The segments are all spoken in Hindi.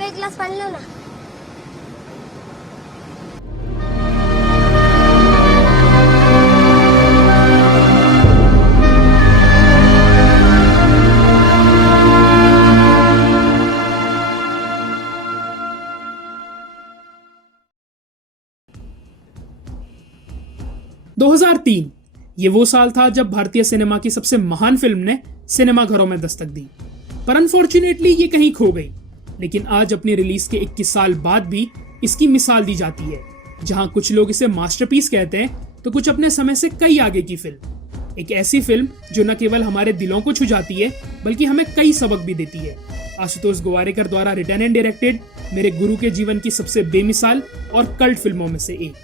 अब एक गिलास पानी लो ना। ...2003 ये वो साल था जब भारतीय सिनेमा की सबसे महान फिल्म ने सिनेमा घरों में दस्तक दी, पर अनफॉर्चुनेटली ये कहीं खो गई। लेकिन आज अपनी रिलीज के 21 साल बाद भी इसकी मिसाल दी जाती है, जहां कुछ लोग इसे मास्टरपीस कहते हैं तो कुछ अपने समय से कई आगे की फिल्म। एक ऐसी फिल्म जो न केवल हमारे दिलों को छू जाती है बल्कि हमें कई सबक भी देती है। आशुतोष गोवारिकर द्वारा रिटन एंड डायरेक्टेड मेरे गुरु के जीवन की सबसे बेमिसाल और कल्ट फिल्मों में से एक,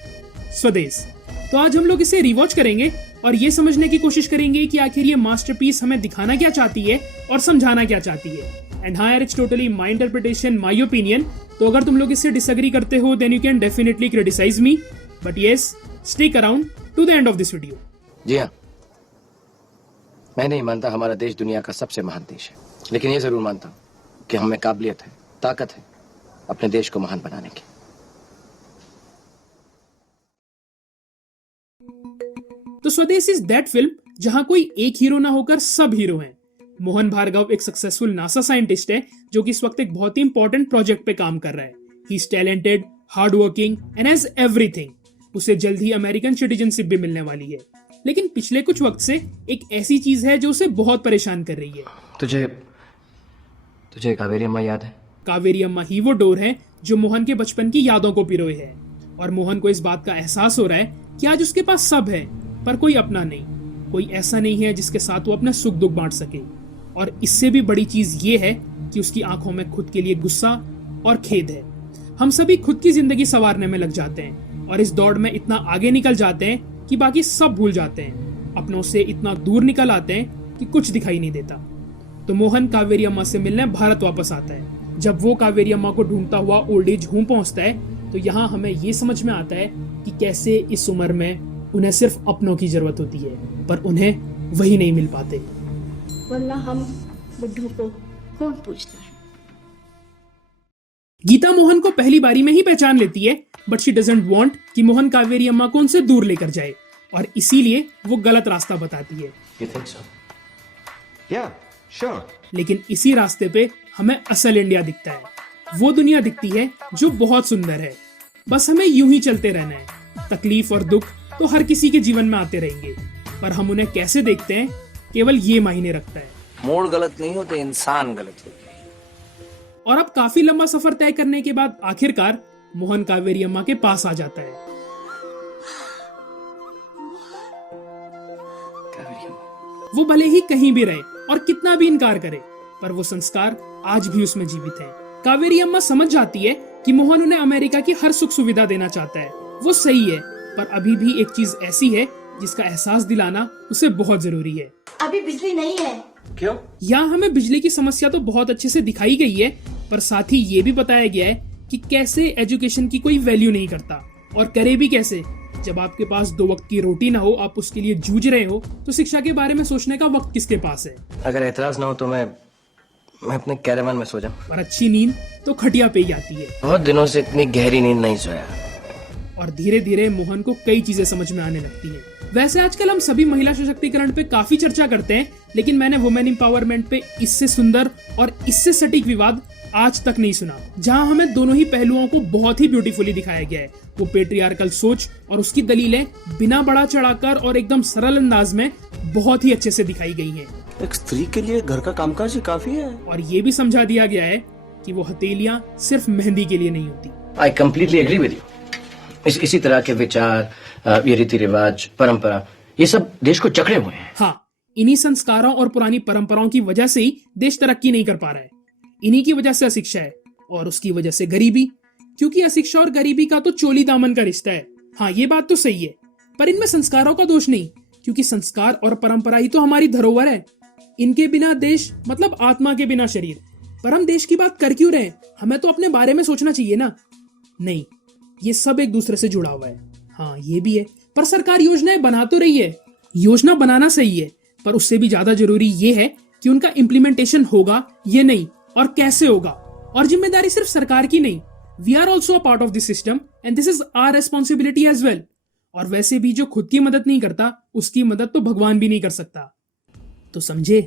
स्वदेश। तो आज हम लोग इसे रिवॉच करेंगे और ये समझने की कोशिश करेंगे कि आखिर ये मास्टरपीस हमें दिखाना क्या चाहती है और समझाना क्या चाहती है। एंड हाँ यार, it's totally my interpretation, my opinion. तो अगर तुम लोग इससे डिसएग्री करते हो then you can definitely criticise me, but yes, stick around to the end of this video. जी हाँ, मैं नहीं मानता हमारा देश दुनिया का सबसे महान देश है, लेकिन ये जरूर मानता हूँ कि हमें काबिलियत है, ताकत है अपने देश को महान बनाने की। तो स्वदेश इज दैट फिल्म जहां कोई एक हीरो ना होकर सब हीरो हैं। मोहन भार्गव एक सक्सेसफुल नासा साइंटिस्ट है जो कि इस वक्त एक बहुत ही इंपॉर्टेंट प्रोजेक्ट पे काम कर रहा है। He is talented, hard working and has everything. उसे जल्द ही अमेरिकन सिटीजनशिप भी मिलने वाली है। लेकिन पिछले कुछ वक्त से एक ऐसी चीज है जो उसे बहुत परेशान कर रही है। तुझे कावेरी अम्मा याद है? कावेरी अम्मा ही वो डोर है जो मोहन के बचपन की यादों को पिरोए है, और मोहन को इस बात का एहसास हो रहा है कि आज उसके पास सब है पर कोई अपना नहीं, कोई ऐसा नहीं है जिसके साथ वो अपना सुख दुख बांट सके। और इससे भी बड़ी चीज ये है कि उसकी आंखों में खुद के लिए गुस्सा और खेद है। हम सभी खुद की जिंदगी संवारने में लग जाते हैं और इस दौड़ में इतना आगे निकल जाते हैं कि बाकी सब भूल जाते हैं, अपनों से इतना दूर निकल आते हैं कि कुछ दिखाई नहीं देता। तो मोहन कावेरी अम्मा से मिलने भारत वापस आता है। जब वो कावेरी अम्मा को ढूंढता हुआ ओल्ड एज होम पहुंचता है तो यहाँ हमें ये समझ में आता है कि कैसे इस उम्र में उन्हें सिर्फ अपनों की जरूरत होती है, पर उन्हें वही नहीं मिल पाते। वरना हम बुड्ढों को कौन पूछता है। गीता मोहन को पहली बारी में ही पहचान लेती है, बट शी डजंट वांट कि मोहन कावेरी अम्मा को उनसे दूर लेकर जाए, और इसीलिए वो गलत रास्ता बताती है। You think so? Yeah, sure. लेकिन इसी रास्ते पे हमें असल इंडिया दिखता है। वो दुनिया दिखती है जो बहुत सुंदर है। बस हमें यूं ही चलते रहना है। तकलीफ और दुख तो हर किसी के जीवन में आते रहेंगे, पर हम उन्हें कैसे देखते हैं केवल ये मायने रखता है। मोड़ गलत नहीं होते, इंसान गलत होते हैं। और अब काफी लंबा सफर तय करने के बाद आखिरकार मोहन कावेरी अम्मा के पास आ जाता है। वो भले ही कहीं भी रहे और कितना भी इनकार करे, पर वो संस्कार आज भी उसमें जीवित है। कावेरी अम्मा समझ जाती है कि मोहन उन्हें अमेरिका की हर सुख सुविधा देना चाहता है। वो सही है, पर अभी भी एक चीज ऐसी है जिसका एहसास दिलाना उसे बहुत जरूरी है। अभी बिजली नहीं है। क्यों? यहाँ हमें बिजली की समस्या तो बहुत अच्छे से दिखाई गई है, पर साथ ही ये भी बताया गया है कि कैसे एजुकेशन की कोई वैल्यू नहीं करता, और करे भी कैसे। जब आपके पास 2 वक्त की रोटी ना हो, आप उसके लिए जूझ रहे हो, तो शिक्षा के बारे में सोचने का वक्त किसके पास है। अगर एतराज ना हो तो मैं अपने कैरेवन में सो जाऊं। पर अच्छी नींद तो खटिया पे ही आती है। बहुत दिनों से इतनी गहरी नींद नहीं सोया। और धीरे धीरे मोहन को कई चीजें समझ में आने लगती हैं। वैसे आजकल हम सभी महिला सशक्तिकरण पे काफी चर्चा करते हैं, लेकिन मैंने वुमेन एम्पावरमेंट पे इससे सुंदर और इससे सटीक विवाद आज तक नहीं सुना, जहां हमें दोनों ही पहलुओं को बहुत ही ब्यूटीफुली दिखाया गया है। वो पेट्रियार्कल सोच और उसकी दलीलें बिना बढ़ा चढ़ाकर और एकदम सरल अंदाज में बहुत ही अच्छे से दिखाई गई हैं। एक स्त्री के लिए घर का कामकाज ही काफी है। और ये भी समझा दिया गया है कि वो हथेलियां सिर्फ मेहंदी के लिए नहीं होती। I completely agree with you. इसी तरह के विचार, ये रीति रिवाज, परंपरा, ये सब देश को जकड़े हुए हैं। हाँ, इन्हीं संस्कारों और पुरानी परंपराओं की वजह से ही देश तरक्की नहीं कर पा रहा है। इन्हीं की वजह से अशिक्षा है, और उसकी वजह से गरीबी, क्योंकि अशिक्षा और गरीबी का तो चोली दामन का रिश्ता है। हाँ, ये बात तो सही है, पर इनमें संस्कारों का दोष नहीं, क्योंकि संस्कार और परंपरा ही तो हमारी धरोहर है। इनके बिना देश मतलब आत्मा के बिना शरीर। पर हम देश की बात कर क्यों रहे? हमें तो अपने बारे में सोचना चाहिए ना। नहीं, ये सब एक दूसरे से जुड़ा हुआ है। हाँ, ये भी है, पर सरकार योजनाएं बना तो रही है। योजना बनाना सही है, पर उससे भी ज्यादा जरूरी ये है कि उनका इम्प्लीमेंटेशन होगा ये नहीं, और कैसे होगा, और जिम्मेदारी सिर्फ सरकार की नहीं, we are also a part of this system and this is our responsibility as well. और वैसे भी जो खुद की मदद नहीं करता उसकी मदद तो भगवान भी नहीं कर सकता। तो समझे,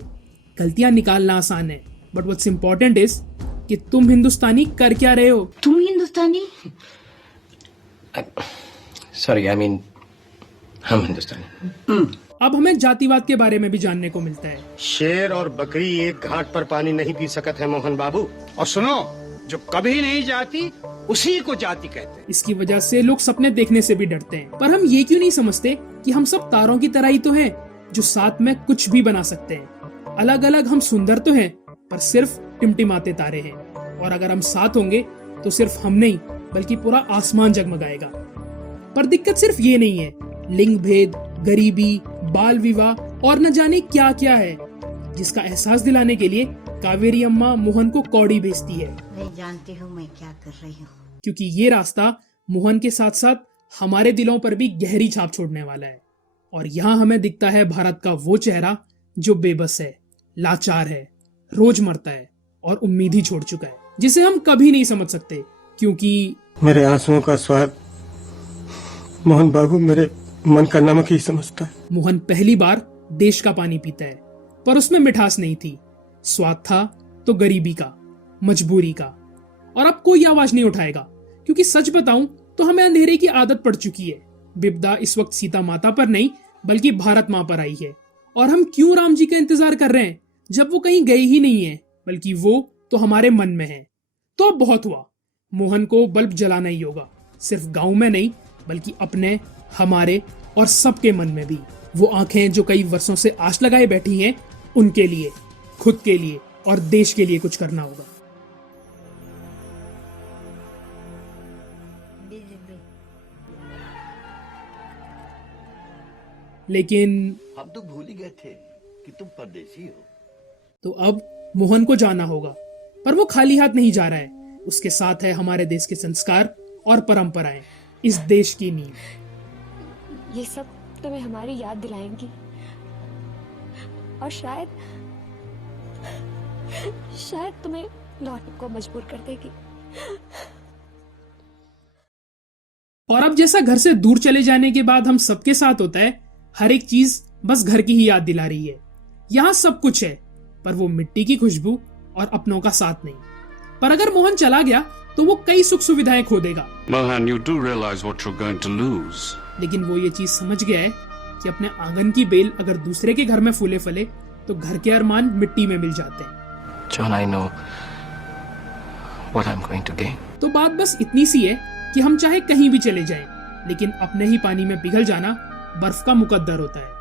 गलतियां निकालना आसान है, बट व्हाट्स इंपॉर्टेंट इज कि तुम हिंदुस्तानी कर क्या रहे हो। तुम हिंदुस्तानी? सॉरी, आई मीन हम हिंदुस्तानी। अब हमें जातिवाद के बारे में भी जानने को मिलता है। शेर और बकरी एक घाट पर पानी नहीं पी सकत है मोहन बाबू। और सुनो, जो कभी नहीं जाती उसी को जाति कहते हैं। इसकी वजह से लोग सपने देखने से भी डरते हैं। पर हम ये क्यों नहीं समझते कि हम सब तारों की तरह ही तो हैं, जो साथ में कुछ भी बना सकते हैं। अलग अलग हम सुंदर तो हैं, पर सिर्फ टिमटिमाते तारे हैं। और अगर हम साथ होंगे तो सिर्फ हम नहीं बल्कि पूरा आसमान जगमगाएगा। पर दिक्कत सिर्फ ये नहीं है, लिंग भेद, गरीबी, बाल विवाह और न जाने क्या क्या है, जिसका एहसास दिलाने के लिए कावेरी अम्मा मोहन को कौड़ी भेजती है। मैं जानती हूँ मैं क्या कर रही हूँ। क्योंकि ये रास्ता मोहन के साथ साथ हमारे दिलों पर भी गहरी छाप छोड़ने वाला है। और यहाँ हमें दिखता है भारत का वो चेहरा जो बेबस है, लाचार है, रोज मरता है और उम्मीद ही छोड़ चुका है, जिसे हम कभी नहीं समझ सकते। क्योंकि मेरे आंसुओं का स्वाद मोहन बाबू मेरे मन का नमक ही समझता है। मोहन पहली बार देश का पानी पीता है, पर उसमें मिठास नहीं थी। स्वाद था तो गरीबी का, मजबूरी का। और अब कोई आवाज नहीं उठाएगा, क्योंकि सच बताऊं तो हमें अंधेरे की आदत पड़ चुकी है। विपदा इस वक्त सीता माता पर नहीं बल्कि भारत माँ पर आई है। और हम क्यों राम जी का इंतजार कर रहे हैं जब वो कहीं गए ही नहीं है, बल्कि वो तो हमारे मन में है। तो अब बहुत हुआ, मोहन को बल्ब जलाना ही होगा, सिर्फ गांव में नहीं बल्कि अपने, हमारे और सबके मन में भी। वो आंखें जो कई वर्षों से आश लगाए बैठी हैं, उनके लिए, खुद के लिए और देश के लिए कुछ करना होगा। लेकिन हम तो भूल ही गए थे कि तुम परदेसी हो। तो अब मोहन को जाना होगा, पर वो खाली हाथ नहीं जा रहा है। उसके साथ है हमारे देश के संस्कार और परंपराएं, इस देश की नींव। ये सब तुम्हें हमारी याद दिलाएंगी और शायद तुम्हें लौटने को मजबूर कर देगी। और अब जैसा घर से दूर चले जाने के बाद हम सबके साथ होता है, हर एक चीज बस घर की ही याद दिला रही है। यहाँ सब कुछ है, पर वो मिट्टी की खुशबू और अपनों का साथ नहीं। पर अगर मोहन चला गया तो वो कई सुख सुविधाएं खो देगा। Mohan, you do realize what you're going to lose. लेकिन वो ये चीज समझ गया है कि अपने आंगन की बेल अगर दूसरे के घर में फूले फले तो घर के अरमान मिट्टी में मिल जाते हैं। John, I know what I'm going to gain. तो बात बस इतनी सी है कि हम चाहे कहीं भी चले जाएं, लेकिन अपने ही पानी में पिघल जाना बर्फ का मुकद्दर होता है।